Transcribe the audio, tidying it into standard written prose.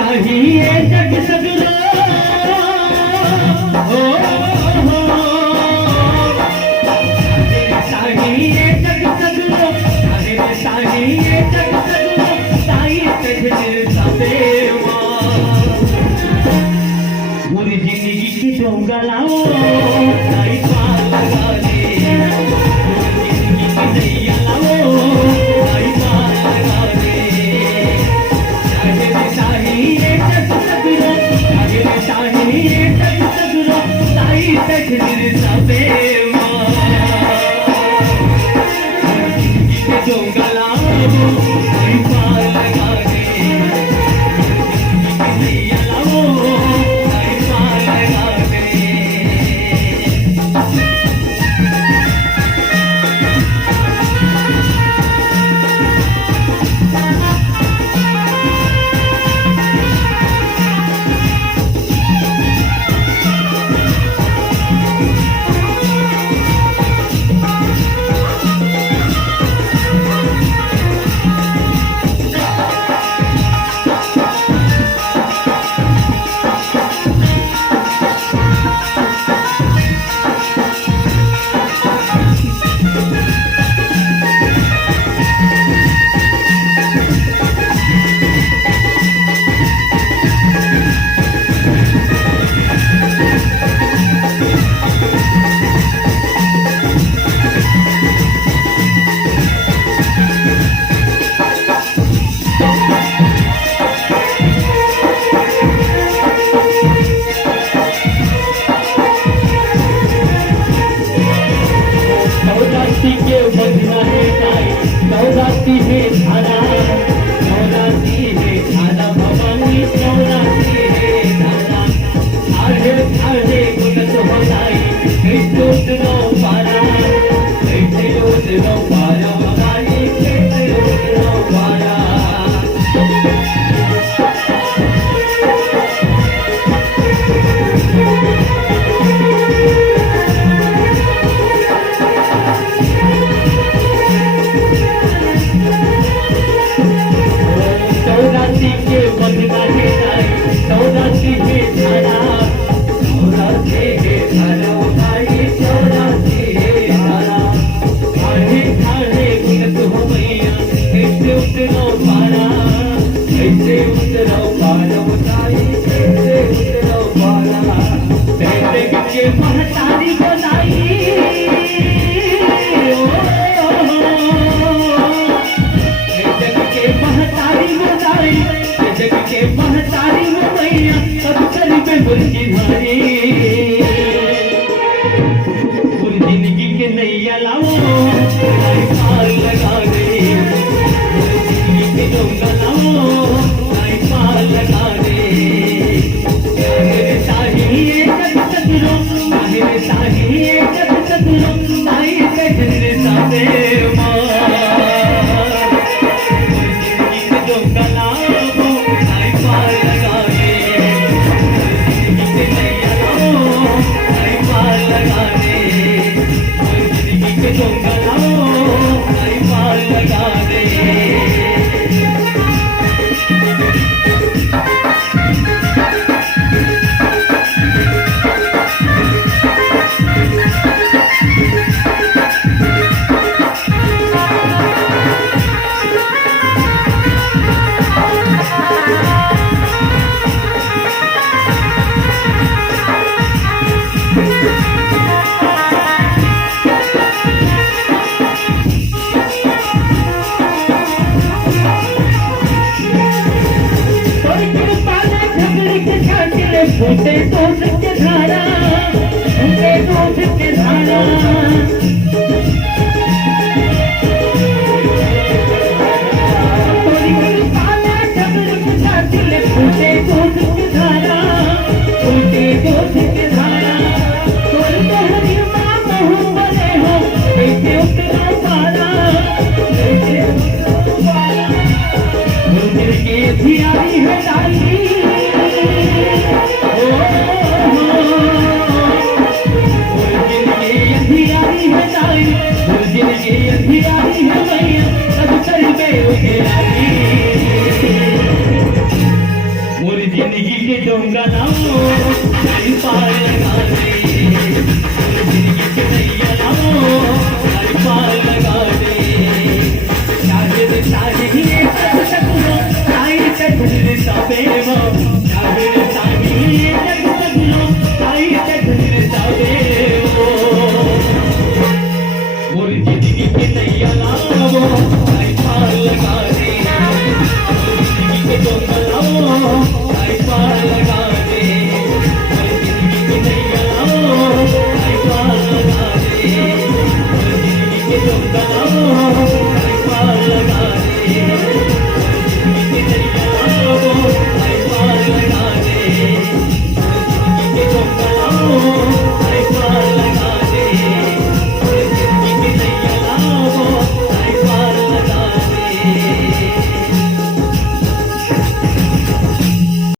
चाहिए जग सगरो हो चाहिए जग सगरो चाहिए जग सगरो साई तजर साबेवा पूरी जिंदगी की डोंगा लाओ साई पार लगा दे पूरी जिंदगी की नैया लाओ साई पार लगा दे चाहिए जग सगरो चाहिए जग सगरो साई तजर साबेवा डोंगा लाओ साई पार लगा दे नैया लाओ साई पार लगा दे नवरात्रि है धारा नवरात्रि है धारा भवानी नवरात्रि है धारा आधे आधे गुणत भलाई कैसे उतरो पारा कैसे उतरो पारा भवानी कैसे उतरो पारा महतारी बनाई जग के महतारी बनाई जग के महतारी मैया सब करी पे बुर्जी भारी पूरी जिंदगी के नैया लाओ साई पार लगा दे पूरी जिंदगी के डोंगा लाओ साई पार लगा दे चाहिए जग सगरो चाहिए जग सगरो साई तजर साबेवा जिंदगी के डोंगा लाओ साई पार लगा दे जिंदगी के नैया लाओ साई पार लगा दे जिंदगी के डोंगा लाओ साई पार लगा दे फूटे दूध के धारा फूटे दूध के धारा